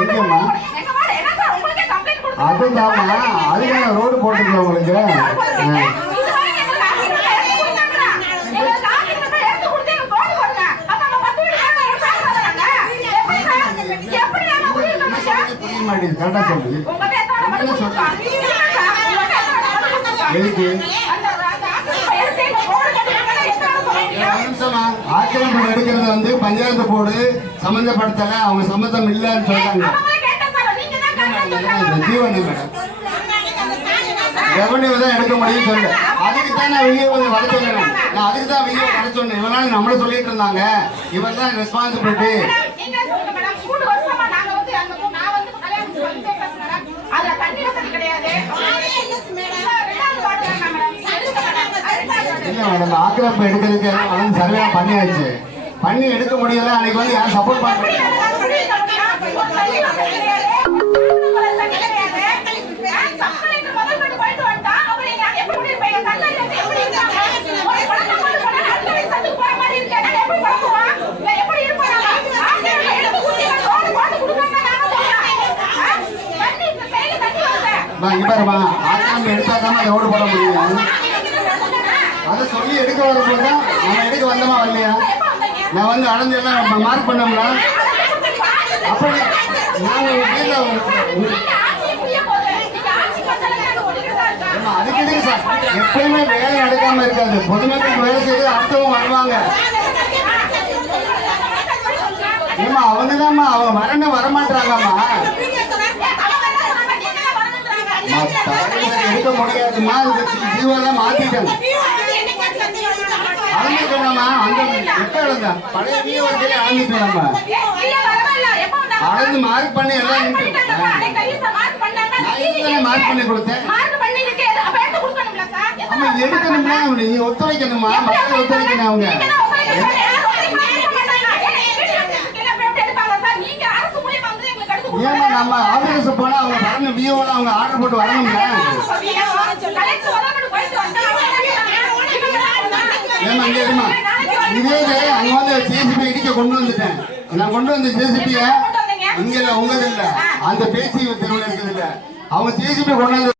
எங்கம்மா அதுதாம்மா அதுக்கான ரோடு போட்டுருக்கோம் உங்களுக்கு. புரிய மாட்டேங்குது கரெக்டா சொல்லு. எதுக்கு ஆக்கிரமிப்பு எடுக்கிறது வந்து பஞ்சாயத்து போர்டு சம்பந்தப்படுத்தல, அவங்க சம்பந்தம் இல்லைன்னு சொல்றாங்க. ஜீவன் மேடம் ரெவன்யூ தான் எடுக்க முடியும் சொல்லு. அதுக்கு தான் நான் வீடியோ கொஞ்சம் வர சொன்னேன். நான் அதுக்கு தான் வீடியோ வர சொன்னேன். இவனால நம்மளும் சொல்லிட்டு இருந்தாங்க இவன் தான் ரெஸ்பான்சிபிலிட்டி. இல்ல மேடம் ஆக்கிரமிப்பு எடுக்கிறதுக்கு சர்வே பண்ணியாச்சு. பண்ணி எடுக்க முடியல. அன்னைக்கு வந்து யாரும் சப்போர்ட் பண்ண பாருமா ஆக்கிரமிப்பு எடுத்தாதான் ரோடு போட முடியும். அதை சொல்லி எடுக்க வரும்போது தான் நம்ம எடுக்க வந்தோமா வரலையா? நான் வந்து அடைஞ்செல்லாம் மார்க் பண்ணோம்னா அப்படி நாங்கள் அதுக்கு எதுக்கு சார் எப்பயுமே வேலை நடக்காம இருக்காது. பொதுமக்களுக்கு வேலை செய்து அடுத்தவங்க வருவாங்க. ஏமா அவங்க தான்மா அவங்க வரணும் வரமாட்டாங்கம்மா. எடுக்க முடியாதுமா. ஜீவெல்லாம் மாத்திட்டாங்க. அளந்துட்டோம்மா அந்த எப்ப இழந்தா பழைய வீ ஒரு அளந்துட்டோம். அளந்து மார்க் பண்ணி எல்லாம் மார்க் பண்ணி கொடுத்தேன். ஆமா எடுக்கணும்னா நீ ஒத்துழைக்கணுமா? மக்கள் ஒத்துழைக்கணும். அவங்க ஏமா நம்ம ஆபீஸ் போனா அவங்க வரணும். விஓல அவங்க ஆர்டர் போட்டு வரணும்ல. ஏமா இங்க இருமா இதே அங்க வந்து ஜேசிபி இடிக்க கொண்டு வந்துட்டேன். நான் கொண்டு வந்த ஜேசிபிய இங்க இல்ல உங்க இல்ல அந்த பேசி தெருவில் இருக்குது இல்ல அவங்க ஜேசிபி கொண்டு வந்து